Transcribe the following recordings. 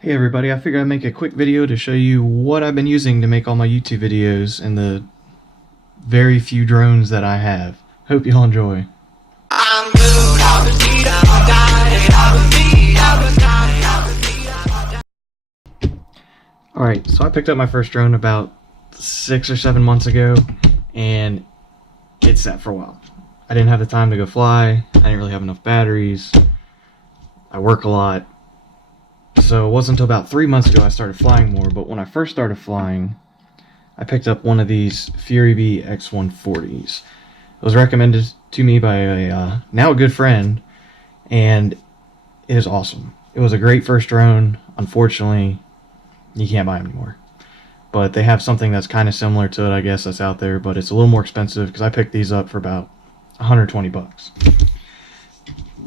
Hey everybody, I figured I'd make a quick video to show you what I've been using to make all my YouTube videos and the very few drones that I have. Hope you all enjoy. Alright, so I picked up my first drone about 6 or 7 months ago, and it sat for a while. I didn't have the time to go fly, I didn't really have enough batteries, I work a lot. So it wasn't until about 3 months ago I started flying more, but when I first started flying, I picked up one of these furibee X140s. It was recommended to me by a now a good friend, and it is awesome. It was a great first drone. Unfortunately, you can't buy them anymore. But they have something that's kind of similar to it, I guess, that's out there, but it's a little more expensive because I picked these up for about 120 bucks.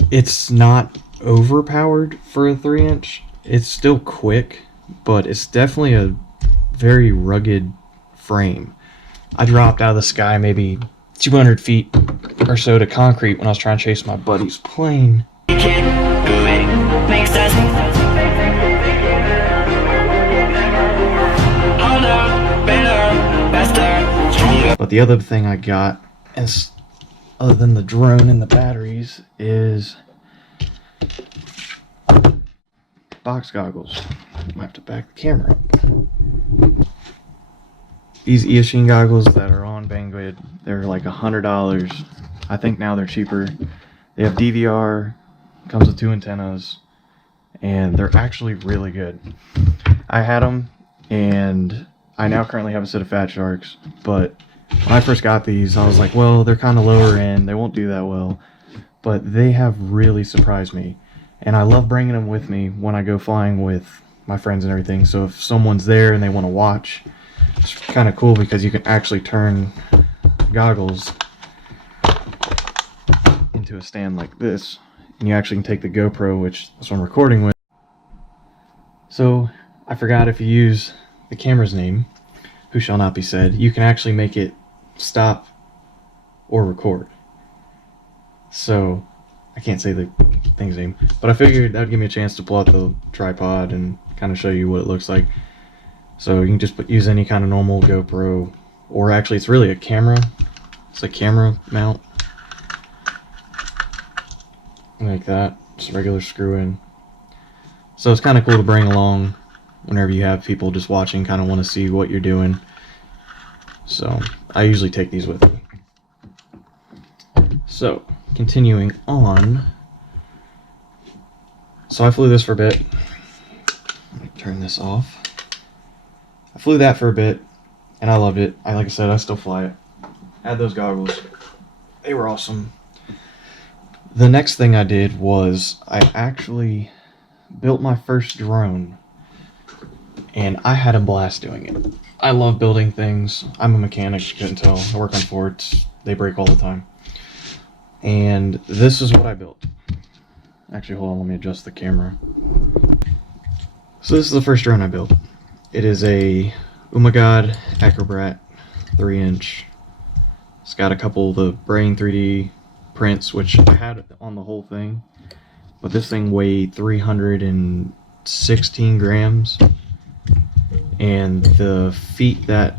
It's not overpowered for a 3-inch. It's still quick, but it's definitely a very rugged frame. I dropped out of the sky maybe 200 feet or so to concrete when I was trying to chase my buddy's plane. But the other thing I got, is, other than the drone and the batteries, is box goggles. I have to back the camera up. These Eachine goggles that are on Banggood, they're like $100. I think now they're cheaper. They have DVR, comes with 2 antennas, and they're actually really good. I had them, and I now currently have a set of Fatsharks, but when I first got these, I was like, well, they're kind of lower end, they won't do that well, but they have really surprised me. And I love bringing them with me when I go flying with my friends and everything. So if someone's there and they want to watch, it's kind of cool because you can actually turn goggles into a stand like this. And you actually can take the GoPro, which is what I'm recording with. So I forgot, if you use the camera's name, who shall not be said, you can actually make it stop or record. So I can't say the thing's name, but I figured that would give me a chance to pull out the tripod and kind of show you what it looks like. So you can just use any kind of normal GoPro, or actually it's really a camera. It's a camera mount. Like that. Just a regular screw in. So it's kind of cool to bring along whenever you have people just watching, kind of want to see what you're doing. So I usually take these with me. So continuing on, so I flew this for a bit. Let me turn this off. I flew that for a bit, and I loved it. Like I said, I still fly it. I had those goggles. They were awesome. The next thing I did was I actually built my first drone, and I had a blast doing it. I love building things. I'm a mechanic, you couldn't tell. I work on Fords. They break all the time. And this is what I built. Actually, hold on, let me adjust the camera. So this is the first drone I built. It is a Ummagawd Acrobrat 3-inch. It's got a couple of the Brain 3D prints, which I had on the whole thing. But this thing weighed 316 grams. And the feet that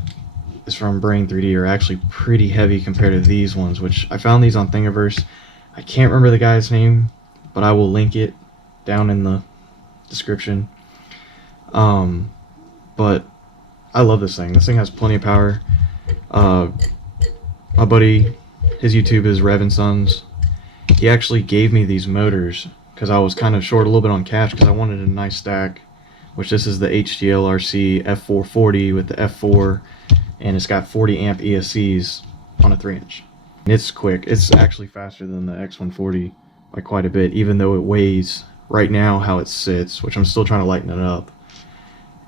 is from Brain 3D are actually pretty heavy compared to these ones, which I found these on Thingiverse. I can't remember the guy's name, but I will link it down in the description. But I love this thing. This thing has plenty of power. My buddy, his YouTube is Rev&sons. He actually gave me these motors because I was kind of short a little bit on cash because I wanted a nice stack, which this is the Hglrc F440 with the F4, and it's got 40 amp ESCs on a 3-inch. It's quick. It's actually faster than the X140 by quite a bit, even though it weighs, right now how it sits, which I'm still trying to lighten it up,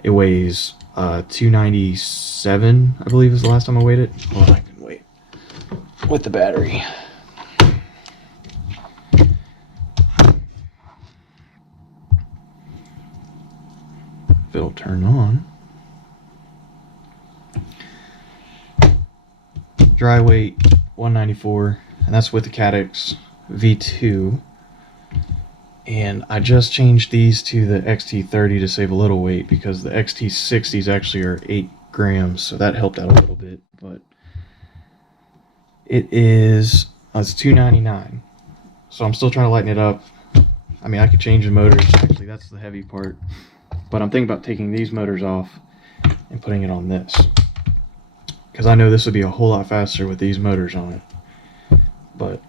it weighs 297, I believe is the last time I weighed it. Well, I can wait with the battery. If it'll turn on. Dry weight 194, and that's with the Caddx V2. And I just changed these to the XT30 to save a little weight because the XT60s actually are 8 grams, so that helped out a little bit. But it is, it's $2.99, so I'm still trying to lighten it up. I mean, I could change the motors, actually that's the heavy part, but I'm thinking about taking these motors off and putting it on this, because I know this would be a whole lot faster with these motors on it, but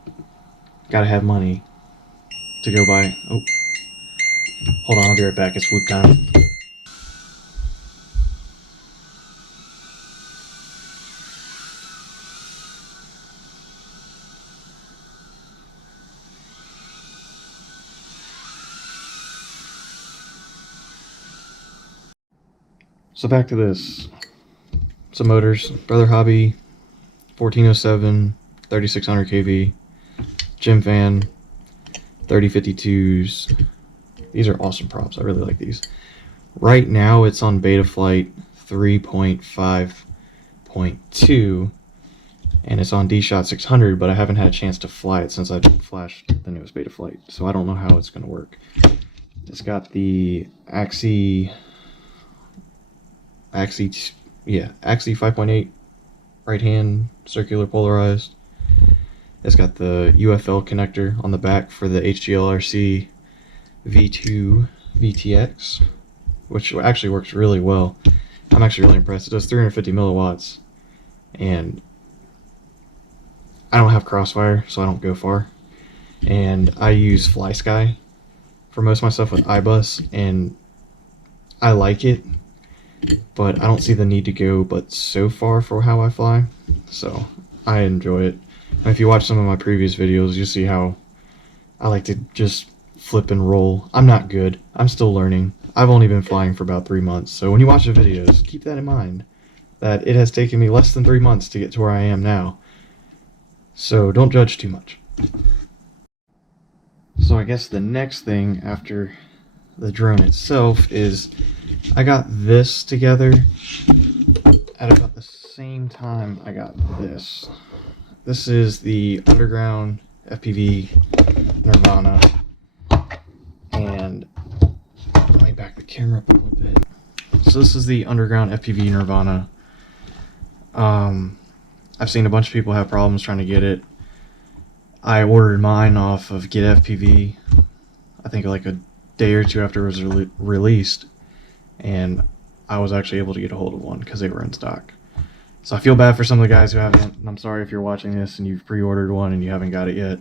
gotta have money to go buy. Oh, hold on, I'll be right back, it's whoop time. So back to this. Some motors. Brother Hobby 1407 3600 kV. Gym Fan 3052s. These are awesome props. I really like these. Right now it's on beta flight 3.5.2 and it's on D-Shot 600, but I haven't had a chance to fly it since I flashed the newest beta flight, so I don't know how it's going to work. It's got the Axii 5.8 right hand circular polarized. It's got the UFL connector on the back for the Hglrc V2 VTX, which actually works really well. I'm actually really impressed. It does 350 milliwatts, and I don't have crossfire, so I don't go far. And I use FlySky for most of my stuff with iBus, and I like it, but I don't see the need to go but so far for how I fly, so I enjoy it. And if you watch some of my previous videos, you'll see how I like to just flip and roll. I'm not good. I'm still learning. I've only been flying for about 3 months, so when you watch the videos, keep that in mind, that it has taken me less than 3 months to get to where I am now. So don't judge too much. So I guess the next thing after the drone itself is I got this together at about the same time I got this. This is the UndergroundFPV Nirvana, and let me back the camera up a little bit. So this is the UndergroundFPV Nirvana. I've seen a bunch of people have problems trying to get it. I ordered mine off of Get FPV, I think like a day or two after it was released, and I was actually able to get a hold of one because they were in stock. So I feel bad for some of the guys who haven't, and I'm sorry if you're watching this and you've pre-ordered one and you haven't got it yet.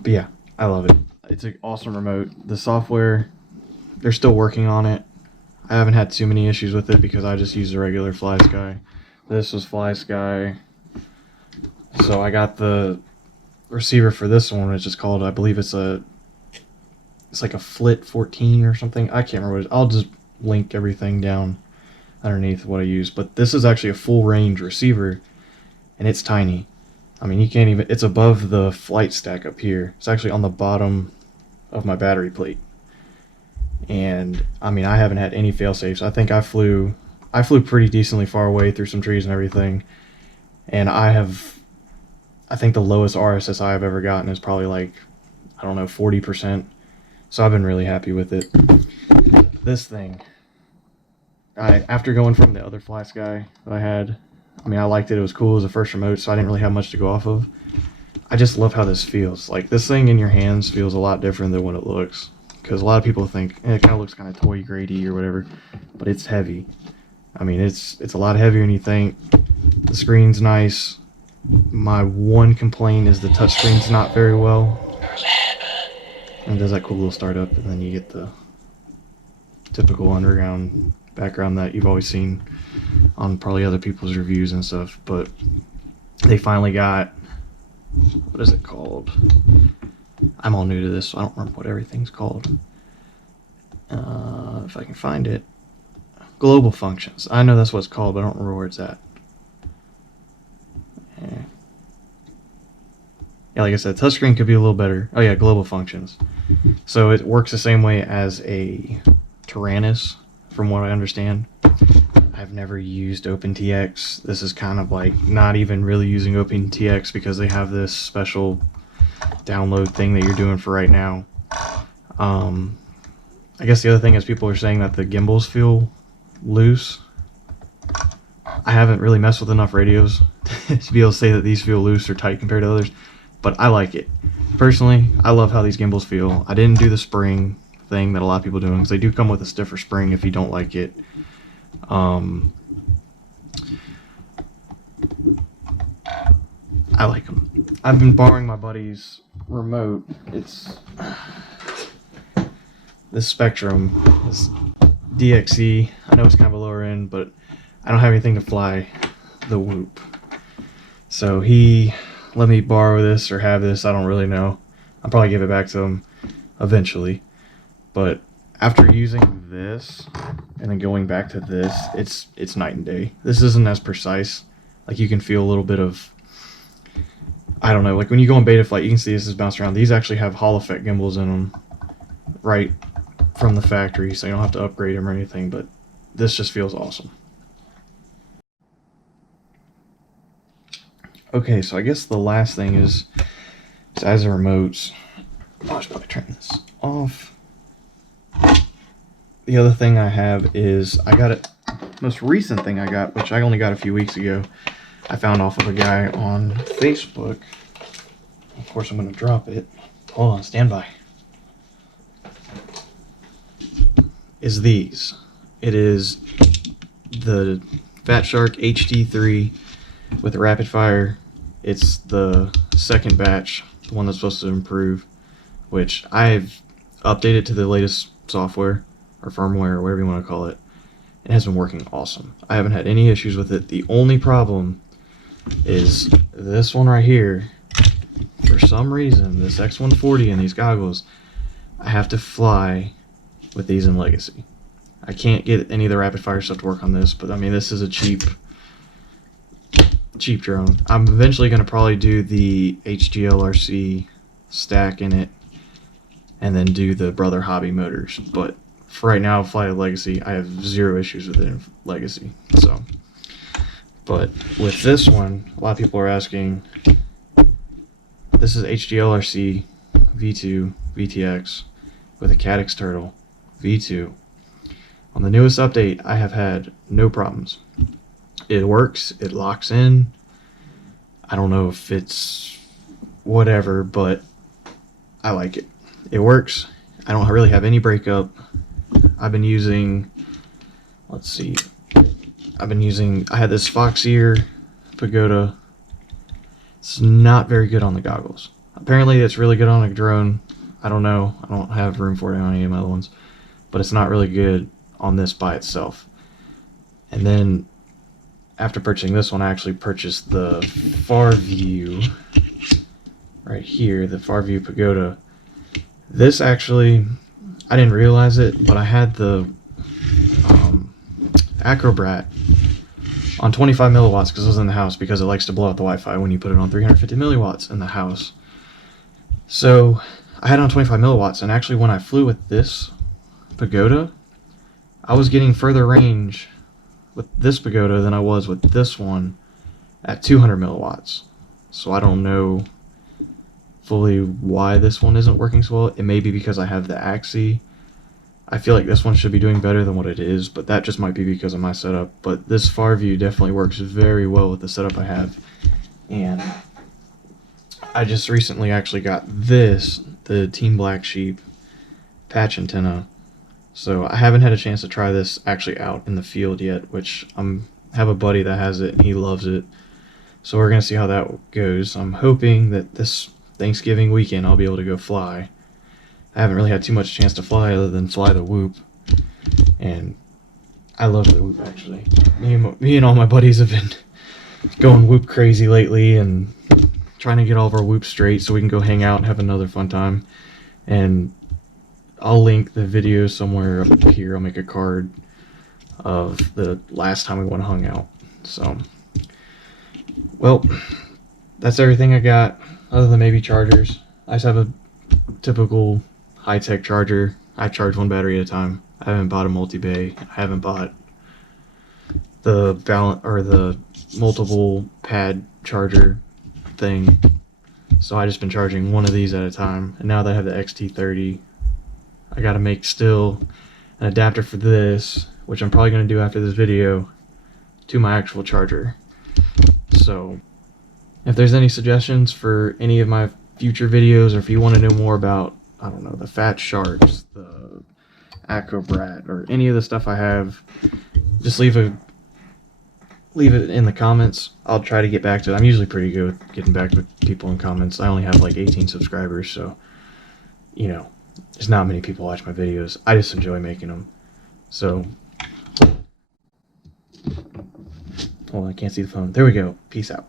But yeah, I love it. It's an awesome remote. The software, they're still working on it. I haven't had too many issues with it because I just use the regular FlySky. This was FlySky. So I got the receiver for this one, which is called, I believe it's like a Flit 14 or something. I can't remember what it is. I'll just link everything down underneath what I use. But this is actually a full range receiver, and it's tiny. I mean, you can't even, it's above the flight stack up here. It's actually on the bottom of my battery plate. And I mean, I haven't had any fail safes. I think I flew pretty decently far away through some trees and everything. And I think the lowest RSSI I've ever gotten is probably like, I don't know, 40%. So I've been really happy with it. This thing, after going from the other FlySky that I had, I mean, I liked it. It was cool. It was the first remote, so I didn't really have much to go off of. I just love how this feels. Like, this thing in your hands feels a lot different than what it looks. Because a lot of people think, it kind of looks kind of toy grady or whatever, but it's heavy. I mean, it's a lot heavier than you think. The screen's nice. My one complaint is the touchscreen's not very well. And it does that cool little startup, and then you get the typical underground background that you've always seen on probably other people's reviews and stuff. But they finally got, what is it called? I'm all new to this, so I don't remember what everything's called. If I can find it. Global functions. I know that's what it's called, but I don't remember where it's at. Yeah, like I said, touchscreen could be a little better. Oh yeah, global functions. So it works the same way as a Tyrannus, from what I understand. I've never used OpenTX. This is kind of like not even really using OpenTX because they have this special download thing that you're doing for right now. I guess the other thing is people are saying that the gimbals feel loose. I haven't really messed with enough radios to be able to say that these feel loose or tight compared to others, but I like it. Personally, I love how these gimbals feel. I didn't do the spring thing that a lot of people do, because they do come with a stiffer spring if you don't like it. I like them. I've been borrowing my buddy's remote. It's this Spectrum, this DXE. I know it's kind of a lower end, but I don't have anything to fly the Whoop. So he let me borrow this or have this. I don't really know. I'll probably give it back to him eventually. But after using this and then going back to this, it's night and day. This isn't as precise. Like, you can feel a little bit of, I don't know, like when you go on beta flight, you can see this is bouncing around. These actually have Hall effect gimbals in them right from the factory, so you don't have to upgrade them or anything, but this just feels awesome. Okay, so I guess the last thing is, besides the remotes, I should probably turn this off. The other thing I have is, I got it, most recent thing I got, which I only got a few weeks ago, I found off of a guy on Facebook. Of course, I'm going to drop it. Hold on, stand by. Is these. It is the Fatshark HD3 with a Rapidfire. It's the second batch, the one that's supposed to improve, which I've updated to the latest software or firmware or whatever you want to call it. It has been working awesome. I haven't had any issues with it. The only problem is this one right here. For some reason, this X140 and these goggles, I have to fly with these in Legacy. I can't get any of the rapid fire stuff to work on this, but I mean, this is a cheap drone. I'm eventually going to probably do the Hglrc stack in it and then do the Brother Hobby motors, but for right now, fly Legacy, I have zero issues with it in Legacy. So, but with this one, a lot of people are asking, this is Hglrc V2 VTX with a Caddx Turtle V2. On the newest update, I have had no problems. It works, it locks in. I don't know if it's whatever, but I like it. It works. I don't really have any breakup. I've been using, let's see, I had this fox ear pagoda. It's not very good on the goggles. Apparently it's really good on a drone. I don't know. I don't have room for it on any of my other ones. But it's not really good on this by itself. And then after purchasing this one, I actually purchased the FARVEW right here, the FARVEW pagoda. This actually, I didn't realize it, but I had the Acrobrat on 25 milliwatts because it was in the house, because it likes to blow out the Wi-Fi when you put it on 350 milliwatts in the house. So I had it on 25 milliwatts, and actually when I flew with this pagoda, I was getting further range with this pagoda than I was with this one at 200 milliwatts. So I don't know fully why this one isn't working so well. It may be because I have the Axii. I feel like this one should be doing better than what it is, but that just might be because of my setup. But this FARVEW definitely works very well with the setup I have. And I just recently actually got this, the Team Blacksheep patch antenna. So I haven't had a chance to try this actually out in the field yet, which I have a buddy that has it and he loves it. So we're going to see how that goes. I'm hoping that this Thanksgiving weekend I'll be able to go fly. I haven't really had too much chance to fly other than fly the Whoop, and I love the Whoop actually. Me and all my buddies have been going Whoop crazy lately and trying to get all of our Whoops straight so we can go hang out and have another fun time. And I'll link the video somewhere up here. I'll make a card of the last time we went and hung out. So, well, that's everything I got other than maybe chargers. I just have a typical high-tech charger. I charge one battery at a time. I haven't bought a multi-bay. I haven't bought the balance or the multiple pad charger thing. So I just been charging one of these at a time. And now that I have the XT30, I gotta make still an adapter for this, which I'm probably gonna do after this video, to my actual charger. So if there's any suggestions for any of my future videos, or if you want to know more about, I don't know, the Fatsharks, the Acrobrat, or any of the stuff I have, just leave it in the comments. I'll try to get back to it. I'm usually pretty good with getting back with people in comments. I only have like 18 subscribers, so, you know, there's not many people watch my videos. I just enjoy making them. So, hold on, I can't see the phone. There we go. Peace out.